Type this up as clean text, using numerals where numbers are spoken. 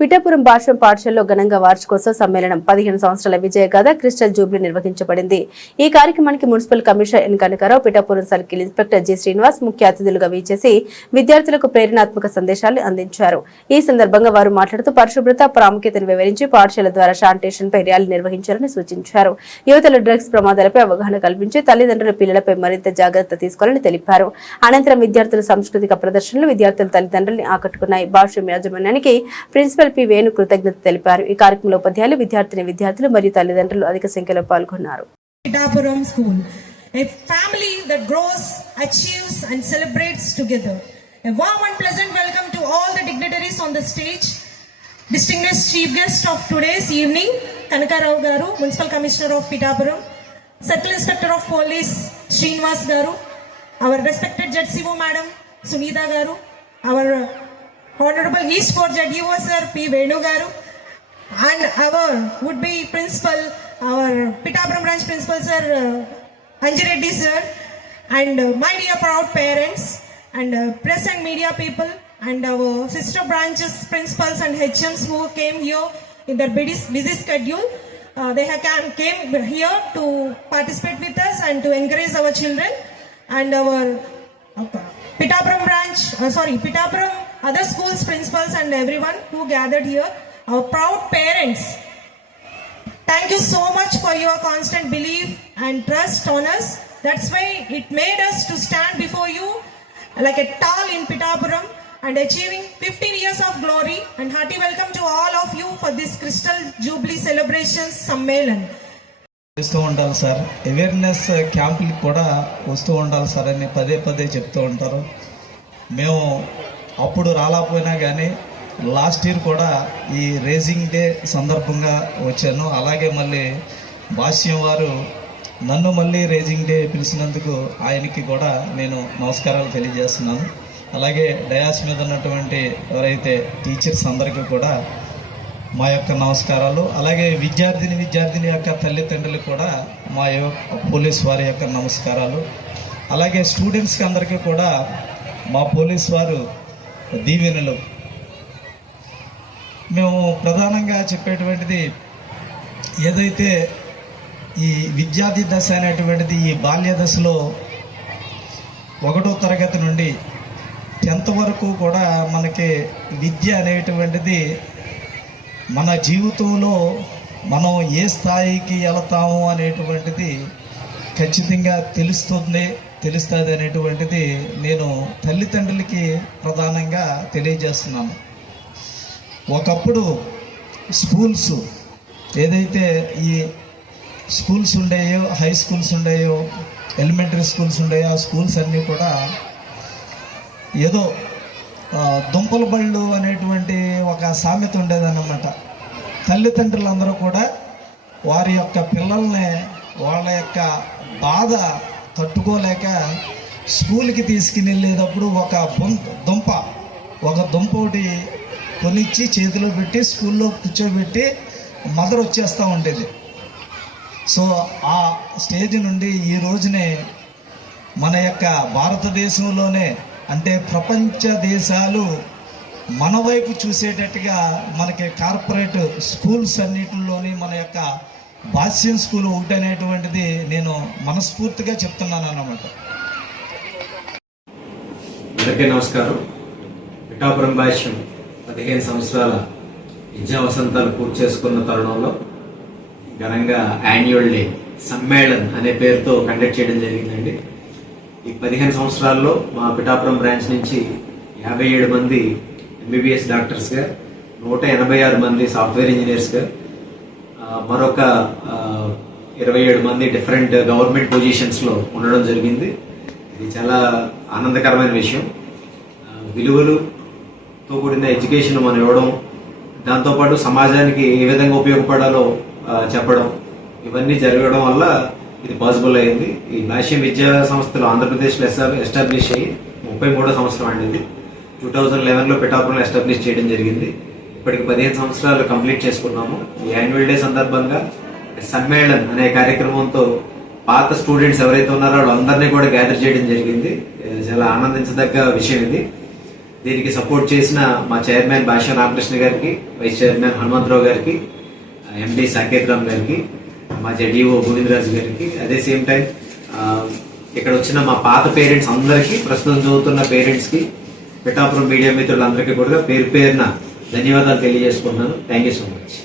పిఠాపురం భాషం పాఠశాలలో ఘనంగా వార్షికోత్సవ సమ్మేళనం 15 సంవత్సరాల విజయగాథ క్రిస్టల్ జూబ్లీ నిర్వహించబడింది. ఈ కార్యక్రమానికి municipal commissioner N Kanakarao, Pithapuram circle inspector G Srinivas ముఖ్య అతిథులుగా వీచేసి విద్యార్థులకు ప్రేరణాత్మక సందేశాలు అందించారు. ఈ సందర్భంగా వారు మాట్లాడుతూ పరిశుభ్రత ప్రాముఖ్యతను వివరించి పాఠశాల ద్వారా శానిటేషన్ పై ర్యాలీ నిర్వహించాలని సూచించారు. యువతలో డ్రగ్స్ ప్రమాదాలపై అవగాహన కల్పించి తల్లిదండ్రుల పిల్లలపై మరింత జాగ్రత్త తీసుకోవాలని తెలిపారు. అనంతరం విద్యార్థుల సాంస్కృతిక ప్రదర్శనలు విద్యార్థుల తల్లిదండ్రుల్ని ఆకట్టుకున్నాయి. భాష్యం యాజమాన్యానికి ప్రిన్సిపల్ పి వేణు కృతజ్ఞత తెలిపారు. ఈ కార్యక్రమంలో ఉపాధ్యాయులు, విద్యార్థులు మరియు తల్లిదండ్రులు అధిక సంఖ్యలో పాల్గొన్నారు. Pithapuram School, a family that grows, achieves and celebrates together. A warm and pleasant welcome to all the dignitaries on the stage. Distinguished chief guest of today's evening, Kanakarao Garu, Municipal Commissioner of Pithapuram, Circle Inspector of Police, Srinivas Garu, our respected Judge Sivo Madam, Sunita Garu, our Honorable East 4 Judge Sir P. Venu Garu, and our would-be principal, our Pithapuram branch principal Sir Anjireddy Sir, and my dear proud parents, and press and media people, and our sister branches principals and HMs who came here in their busy schedule. They have came here to participate with us and to encourage our children, and our Pithapuram branch, Pithapuram other schools principals and everyone who gathered here, our proud parents. Thank you so much for your constant belief and trust on us. That's why it made us to stand before you like a tall in Pithapuram and achieving 15 years of glory. And hearty welcome to all of you for this Crystal Jubilee Celebrations Sammelan. వస్తూ ఉండాలి sir, awareness క్యాంపులకు కూడా వస్తూ ఉండాలి sir అని పదే చెప్తూ ఉంటారు. మేము అప్పుడు రాలేకపోయినా కానీ లాస్ట్ ఇయర్ కూడా ఈ రేజింగ్ డే సందర్భంగా వచ్చాను. అలాగే మళ్ళీ భాష్యం వారు నన్ను మళ్ళీ రేజింగ్ డే పిలిచినందుకు ఆయనకి కూడా నేను నమస్కారాలు తెలియజేస్తున్నాను. అలాగే డయాస్ మీద ఉన్నటువంటి ఎవరైతే టీచర్స్ అందరికీ కూడా మా యొక్క నమస్కారాలు. అలాగే విద్యార్థిని యొక్క తల్లిదండ్రులకు కూడా మా పోలీస్ వారి యొక్క నమస్కారాలు. అలాగే స్టూడెంట్స్కి అందరికీ కూడా మా పోలీస్ వారు దీవెనలు. మేము ప్రధానంగా చెప్పేటువంటిది ఏదైతే ఈ విద్యార్థి దశ అనేటువంటిది ఈ బాల్య దశలో 1వ తరగతి నుండి 10th వరకు కూడా మనకి విద్య అనేటువంటిది మన జీవితంలో మనం ఏ స్థాయికి వెళతాము అనేటువంటిది ఖచ్చితంగా తెలుస్తుంది అనేటువంటిది నేను తల్లిదండ్రులకి ప్రధానంగా తెలియజేస్తున్నాను. ఒకప్పుడు స్కూల్స్ ఏదైతే ఈ స్కూల్స్ ఉండేయో, హై స్కూల్స్ ఉండేయో, ఎలిమెంటరీ స్కూల్స్ ఉండేయో, ఆ స్కూల్స్ అన్నీ కూడా ఏదో దుంపల బళ్ళు అనేటువంటి ఒక సామెత ఉండేదన్నమాట. తల్లిదండ్రులందరూ కూడా వారి యొక్క పిల్లల్ని వాళ్ళ యొక్క బాధ తట్టుకోలేక స్కూల్కి తీసుకుని వెళ్ళేటప్పుడు ఒక దుంప ఒకటి కొనిచ్చి చేతిలో పెట్టి స్కూల్లో కూర్చోబెట్టి మదర్ వచ్చేస్తూ ఉండేది. సో ఆ స్టేజ్ నుండి ఈ రోజునే మన యొక్క భారతదేశంలోనే అంటే ప్రపంచ దేశాలు మన వైపు చూసేటట్టుగా మనకి కార్పొరేట్ స్కూల్స్ అన్నిటిలోని మన యొక్క భాష్యం స్కూల్ ఒకటి అనేటువంటిది నేను మనస్ఫూర్తిగా చెప్తున్నాను అన్నమాట. అందరికీ నమస్కారం. పిఠాపురం భాష్యం 15 సంవత్సరాల విద్యా వసంతాలు పూర్తి చేసుకున్న తరుణంలో ఘనంగా యాన్యువల్ డే సమ్మేళన్ అనే పేరుతో కండక్ట్ చేయడం జరిగిందండి. ఈ 15 సంవత్సరాల్లో మా పిఠాపురం బ్రాంచ్ నుంచి 57 మంది MBBS డాక్టర్స్గా, 186 మంది సాఫ్ట్వేర్ ఇంజనీర్స్గా, మరొక 27 మంది డిఫరెంట్ గవర్నమెంట్ పొజిషన్స్లో ఉండడం జరిగింది. ఇది చాలా ఆనందకరమైన విషయం. విలువలతో కూడిన ఎడ్యుకేషన్ మనం ఇవ్వడం, దాంతోపాటు సమాజానికి ఏ విధంగా ఉపయోగపడాలో చెప్పడం, ఇవన్నీ జరగడం వల్ల ఇది పాసిబుల్ అయింది. ఈ భాష్యం విద్యా సంస్థలు ఆంధ్రప్రదేశ్లో ఎస్టాబ్లిష్ అయ్యి 33వ సంవత్సరం అండి. ఇది 2011లో పిఠాపురంలో ఎస్టాబ్లిష్ చేయడం జరిగింది. ఇప్పటికి 15 సంవత్సరాలు కంప్లీట్ చేసుకున్నాము. ఈ యాన్యువల్ డే సందర్భంగా సమ్మేళన్ అనే కార్యక్రమంతో పాత స్టూడెంట్స్ ఎవరైతే ఉన్నారో వాళ్ళందరినీ కూడా గ్యాదర్ చేయడం జరిగింది. చాలా ఆనందించదగ్గ విషయం ఇది. దీనికి సపోర్ట్ చేసిన మా చైర్మన్ భాషా రామకృష్ణ గారికి, వైస్ చైర్మన్ హనుమంతరావు గారికి, ఎండి సాకేత్ రామ్ గారికి, మా జడిఓ గోవిందరాజు గారికి, అదే సేమ్ టైం ఇక్కడ వచ్చిన మా పాత పేరెంట్స్ అందరికీ, ప్రస్తుతం చదువుతున్న పేరెంట్స్కి, పిఠాపురం మీడియా మిత్రులందరికీ కూడా పేరు పేరున ధన్యవాదాలు తెలియజేసుకుంటున్నాను. Thank you so much.